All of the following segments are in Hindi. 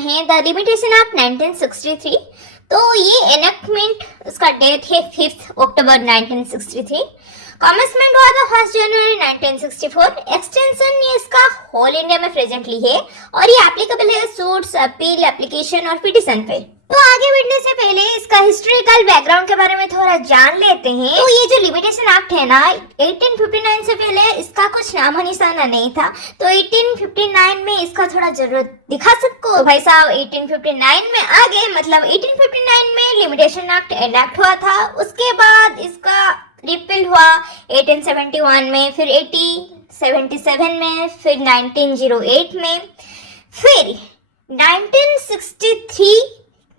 हैं द लिमिटेशन एक्ट 1963। तो ये एनेक्टमेंट उसका डेट है 5 अक्टूबर 1963। कमेंसमेंट हुआ था 1 जनवरी 1964। एक्सटेंशन ये इसका होल इंडिया में प्रेजेंटली है और ये एप्लीकेबल है सूट्स, अपील, एप्लीकेशन और पिटीशन पे। तो आगे बढ़ने से पहले इसका हिस्टोरिकल बैकग्राउंड के बारे में थोड़ा जान लेते हैं। तो ये जो लिमिटेशन एक्ट है ना, 1859 से पहले इसका कुछ नामो निशाना नहीं था। तो 1859 में इसका थोड़ा जरूरत दिखा सबको। भाई साहब 1859 में आ गए, मतलब 1859 में लिमिटेशन एक्ट एनेक्ट हुआ था। उसके बाद इसका रिपील हुआ 1871 में, फिर 1877 में, फिर 1908 में, फिर 1963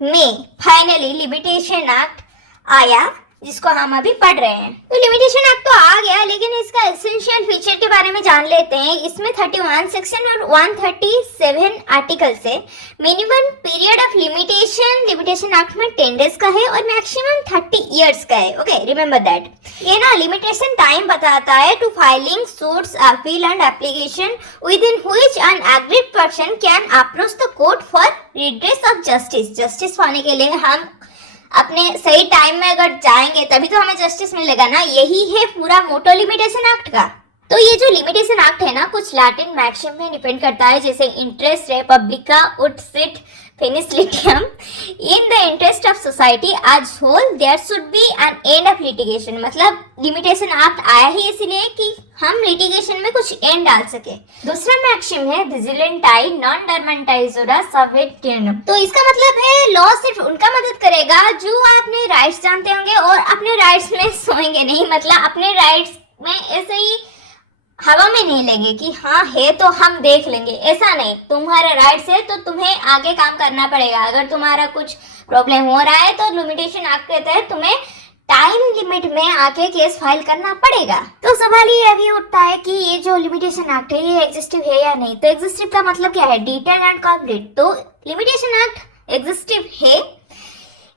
में फाइनली लिमिटेशन एक्ट आया, जिसको हम अभी पढ़ रहे हैं। तो लिमिटेशन एक्ट तो आ गया, लेकिन इसका एसेंशियल फीचर के बारे में जान लेते हैं। इसमें 31 सेक्शन और 137 आर्टिकल्स है। Minimum period of limitation act में 10 डेज का है और मैक्सिमम 30 इयर्स का है। Okay, remember that. ये ना लिमिटेशन टाइम बताता है to filing suits, appeal and application within which an aggrieved person can approach the court for redress of justice पाने के लिए हम अपने सही टाइम में अगर जाएंगे तभी तो हमें जस्टिस मिलेगा ना। यही है पूरा मोटो लिमिटेशन एक्ट का। तो ये जो लिमिटेशन एक्ट है ना, कुछ लैटिन मैक्सिम में डिपेंड करता है, जैसे इंटरेस्ट रे पब्लिका उट सिट फिनिस लिटियम in the interest of society as whole there should be an end of litigation. मतलब लिमिटेशन एक्ट आया ही इसलिए कि हम लिटिगेशन में कुछ एंड डाल सके। दूसरा मैक्सिम है विजिलेंटाई नॉन डरमेंटाइजोरा सवेटियनम। तो इसका मतलब है लॉ सिर्फ उनका मदद करेगा जो अपने राइट्स जानते होंगे और अपने राइट्स में सोएंगे नहीं। मतलब अपने राइट्स में ऐसे ही हवा में नहीं लेंगे कि हाँ है तो हम देख लेंगे, ऐसा नहीं। तुम्हारा राइट्स है तो तुम्हें आगे काम करना पड़ेगा। अगर तुम्हारा कुछ प्रॉब्लम हो रहा है तो लिमिटेशन एक्ट के तहत तुम्हें टाइम लिमिट में आके केस फाइल करना पड़ेगा। तो सवाल ये अभी उठता है कि ये जो लिमिटेशन एक्ट है ये एग्जिस्टिव है या नहीं। तो एग्जिस्टिव का मतलब क्या है? Detail and complete. तो लिमिटेशन एक्ट एग्जिस्टिव है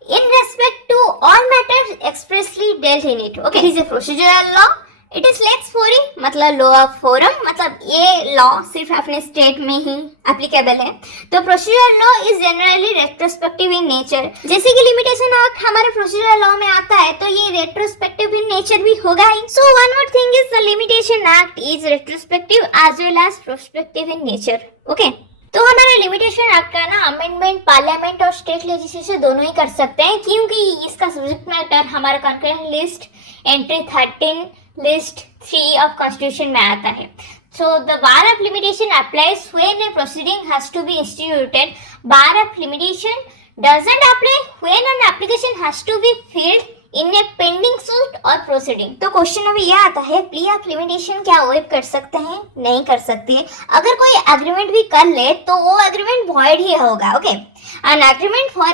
in respect to all matters expressly dealt in it. Okay, it is a procedural law. It is लेक्स फोरी मतलब लॉ ऑफ फोरम, मतलब ये लॉ सिर्फ अपने स्टेट में ही एप्लीकेबल है। तो procedural law is generally retrospective in nature. जैसे कि लिमिटेशन एक्ट हमारे प्रोसीजरल लॉ में आता है तो ये रेट्रोस्पेक्टिव इन नेचर भी होगा ही। So one more thing is the limitation act is retrospective as well as prospective in nature. Okay, तो हमारे लिमिटेशन एक्ट का ना अमेंडमेंट पार्लियामेंट और स्टेट लेजिस्लेचर दोनों ही कर सकते हैं, क्योंकि इसका सब्जेक्ट मैटर हमारा concurrent list entry 13 list 3 of constitution में आता है। So the bar of limitation applies when a proceeding has to be instituted. Bar of limitation doesn't apply when an application has to be filed in a pending suit और प्रोसीडिंग। तो क्वेश्चन अभी यह आता है, प्ली ऑफ लिमिटेशन क्या वेव कर सकते हैं? नहीं कर सकते। अगर कोई एग्रीमेंट भी कर ले तो वो एग्रीमेंट वॉइड ही होगा। Okay, an agreement for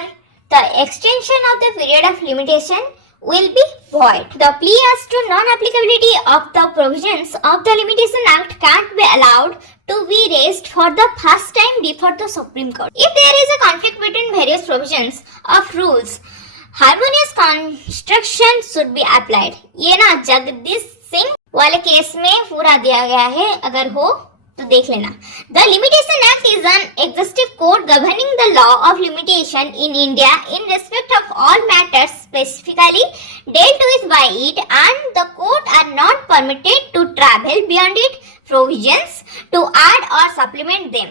the extension of the period of limitation will be void. The plea as to non-applicability of the provisions of the Limitation Act can't be allowed to be raised for the first time before the Supreme Court. If there is a conflict between various provisions of rules, harmonious construction should be applied. ये ना जगदीश सिंह वाले केस में पूरा दिया गया है, अगर हो तो देख लेना। The Limitation Act is an executive code governing the law of limitation in India in respect of all matters specifically dealt with by it, and the court are not permitted to travel beyond its provisions to add or supplement them.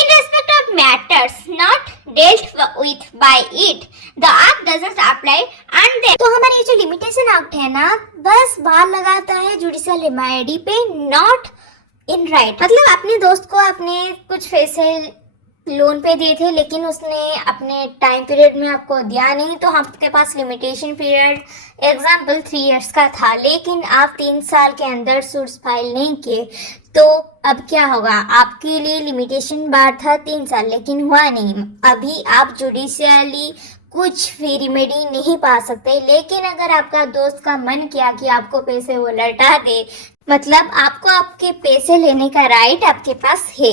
In respect of matters not dealt with by it, the act doesn't apply and then। तो हमारे ये जो लिमिटेशन एक्ट है ना, बस बार लगाता है जुडिशियल रिमेडी पे, नॉट इन राइट। मतलब अपने दोस्त को अपने कुछ पैसे लोन पे दिए थे, लेकिन उसने अपने टाइम पीरियड में आपको दिया नहीं, तो आपके पास लिमिटेशन पीरियड एग्जाम्पल 3 इयर्स का था, लेकिन आप 3 साल के अंदर सूट्स फाइल नहीं किए, तो अब क्या होगा? आपके लिए लिमिटेशन बार था 3 साल, लेकिन हुआ नहीं। अभी आप जुडिशियली कुछ भी रिमेडी नहीं पा सकते। लेकिन अगर आपका दोस्त का मन किया कि आपको पैसे वो लौटा दे, मतलब आपको आपके पैसे लेने का राइट आपके पास है,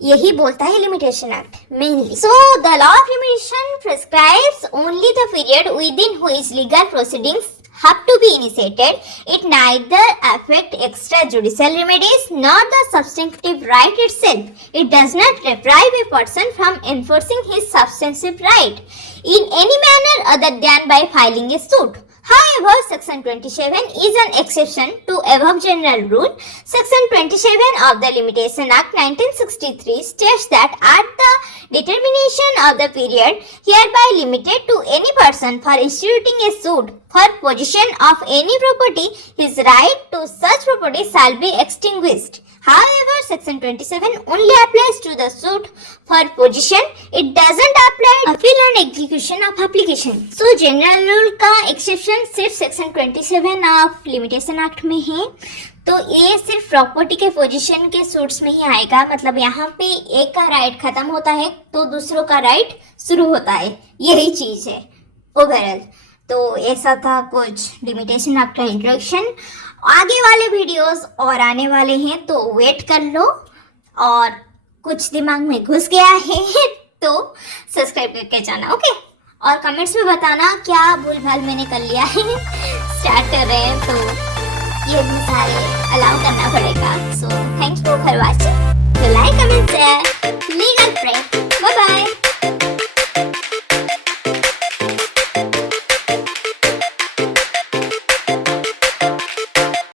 यही बोलता है limitation act mainly. So the law of limitation prescribes only the period with in which legal proceedings have to be initiated. It neither affect extrajudicial remedies nor the substantive right itself. It does not deprive a person from enforcing his substantive right in any manner other than by filing a suit. However, Section 27 is an exception to above general rule. Section 27 of the Limitation Act 1963 states that at the determination of the period hereby limited to any person for instituting a suit for possession of any property, his right to such property shall be extinguished. However, Section 27 only applies to the suit for possession. It doesn't apply appeal and execution of application. So, general rule का exception सिर्फ Section 27 ऑफ लिमिटेशन एक्ट में है. तो ये सिर्फ प्रॉपर्टी के पोजीशन के सूट्स में ही आएगा. मतलब यहाँ पे एक का राइट खत्म होता है तो दूसरों का राइट शुरू होता है. यही चीज है ओवरऑल. तो ऐसा था कुछ लिमिटेशन एक्ट का इंट्रोडक्शन. आगे वाले वीडियोस और आने वाले हैं तो वेट कर लो. और कुछ दिमाग में घुस गया है तो सब्सक्राइब करके जाना. ओके. और कमेंट्स में बताना क्या भूल भाल मैंने कर लिया है. स्टार्ट कर रहे हैं तो ये भी सारे अलाउ करना पड़ेगा. So thanks for watching. Like comment share legal friend.